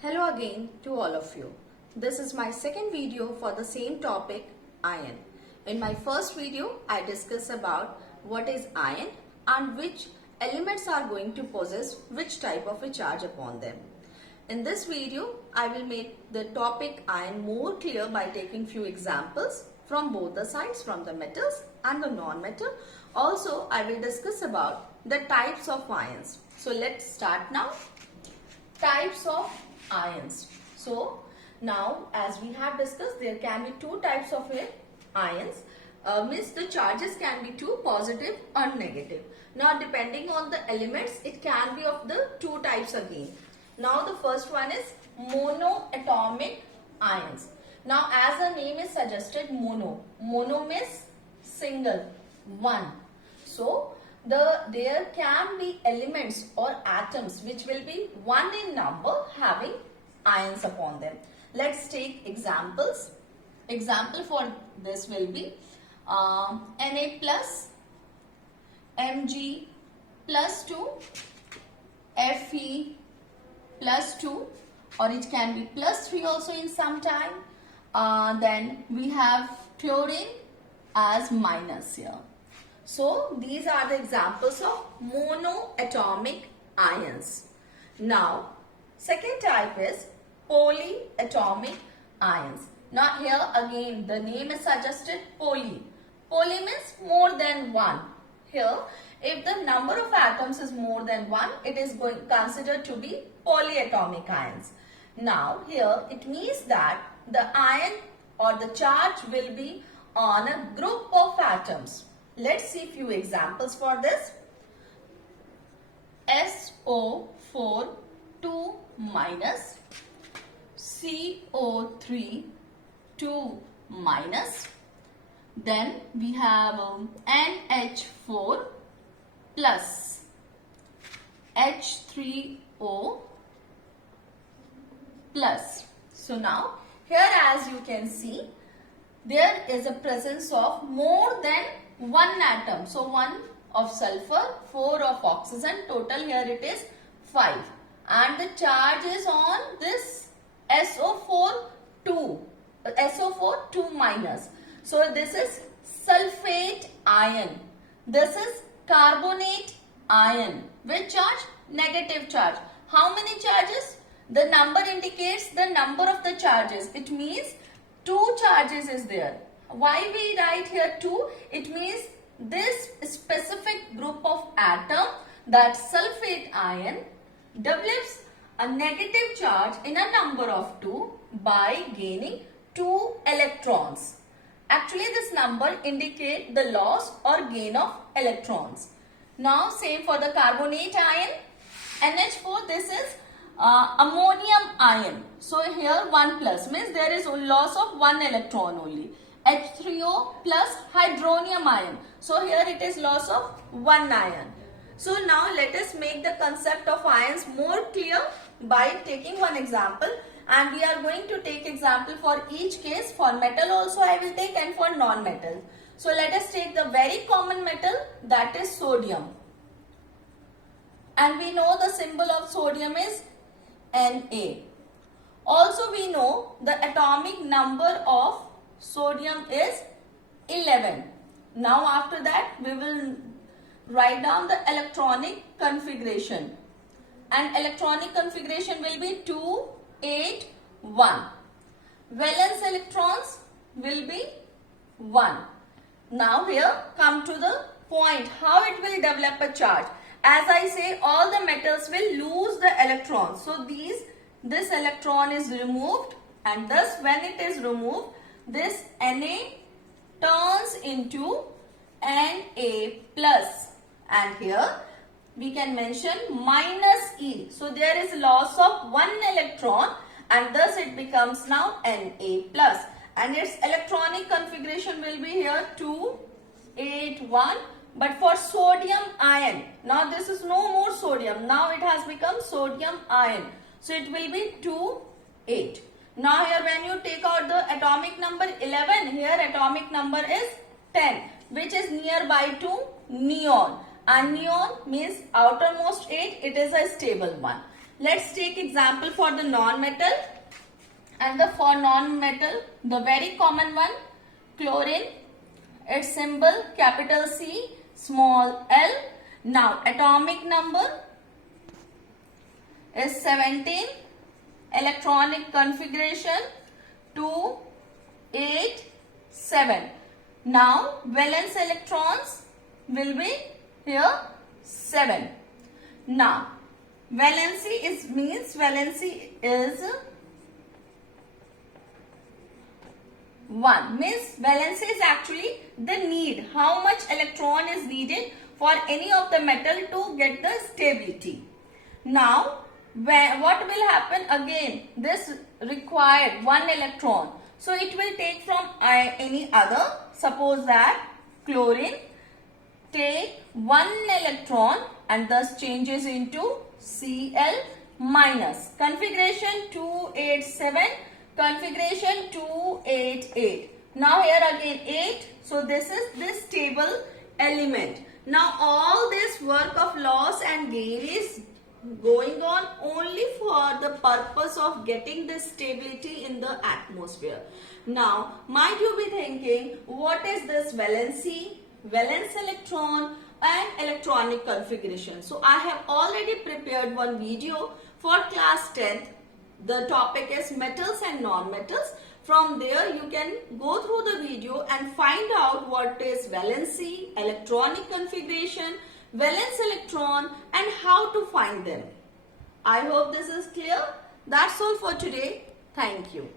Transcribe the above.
Hello again to all of you. This is my second video for the same topic, iron. In my first video, I discussed about what is iron and which elements are going to possess which type of a charge upon them. In this video, I will make the topic iron more clear by taking few examples from both the sides, from the metals and the non-metal. Also, I will discuss about the types of ions. So let's start now. Types of ions. So now, as we have discussed, there can be two types of ions. Means the charges can be two, positive or negative. Now depending on the elements, it can be of the two types again. Now the first one is monoatomic ions. Now as the name is suggested, mono means single, one. So there can be elements or atoms which will be one in number having ions upon them. Let's take examples. Example for this will be Na plus, Mg plus 2, Fe plus 2, or it can be plus 3 also in some time. Then we have chlorine as minus here. So these are the examples of monoatomic ions. Now second type is polyatomic ions. Now here again the name is suggested poly. Poly means more than one. Here if the number of atoms is more than one, it is considered to be polyatomic ions. Now here it means that the ion or the charge will be on a group of atoms. Let's see few examples for this. SO4 2 minus, CO3 2 minus, then we have NH4 plus, H3O plus. So now here as you can see, there is a presence of more than one atom. So 1 of sulfur, 4 of oxygen, total here it is 5. And the charge is on this SO4 2 minus. So this is sulfate ion. This is carbonate ion. Which charge? Negative charge. How many charges? The number indicates the number of the charges. It means 2 charges is there. Why we write here 2? It means this specific group of atom, that sulfate ion, develops a negative charge in a number of 2 by gaining 2 electrons. Actually this number indicates the loss or gain of electrons. Now same for the carbonate ion, NH4, this is ammonium ion. So here 1 plus means there is a loss of 1 electron only. H3O plus hydronium ion. So here it is loss of 1 ion. So now let us make the concept of ions more clear by taking one example, and we are going to take example for each case. For metal also I will take, and for non-metal. So let us take the very common metal, that is sodium. And we know the symbol of sodium is Na. Also we know the atomic number of sodium is 11. Now after that we will write down the electronic configuration. And electronic configuration will be 2, 8, 1. Valence electrons will be 1. Now here come to the point how it will develop a charge. As I say, all the metals will lose the electrons. So this electron is removed, and thus when it is removed, this Na turns into Na plus, and here we can mention minus E. So there is loss of 1 electron, and thus it becomes now Na plus, and its electronic configuration will be here 2, 8, 1. But for sodium ion, now this is no more sodium, now it has become sodium ion. So it will be 2, 8. Now here when you take out the atomic number 11, here atomic number is 10, which is nearby to neon. And neon means outermost 8, it is a stable one. Let's take example for the non-metal. And for non-metal, the very common one, chlorine, its symbol capital C, small l. Now atomic number is 17, electronic configuration 2, 8, 7. Now valence electrons will be here 7. Now valency means 1, means valency is actually the need, how much electron is needed for any of the metal to get the stability. Now what will happen again, this required 1 electron, so it will take from any other. Suppose that chlorine take 1 electron and thus changes into Cl minus, configuration 287, configuration 288. Now here again 8, so this is this stable element. Now all this work of loss and gain is going on only for the purpose of getting this stability in the atmosphere. Now might you be thinking, what is this valency, valence electron and electronic configuration? So I have already prepared one video for class 10th. The topic is metals and non-metals. From there you can go through the video and find out what is valency, electronic configuration, valence electron and how to find them. I hope this is clear. That's all for today. Thank you.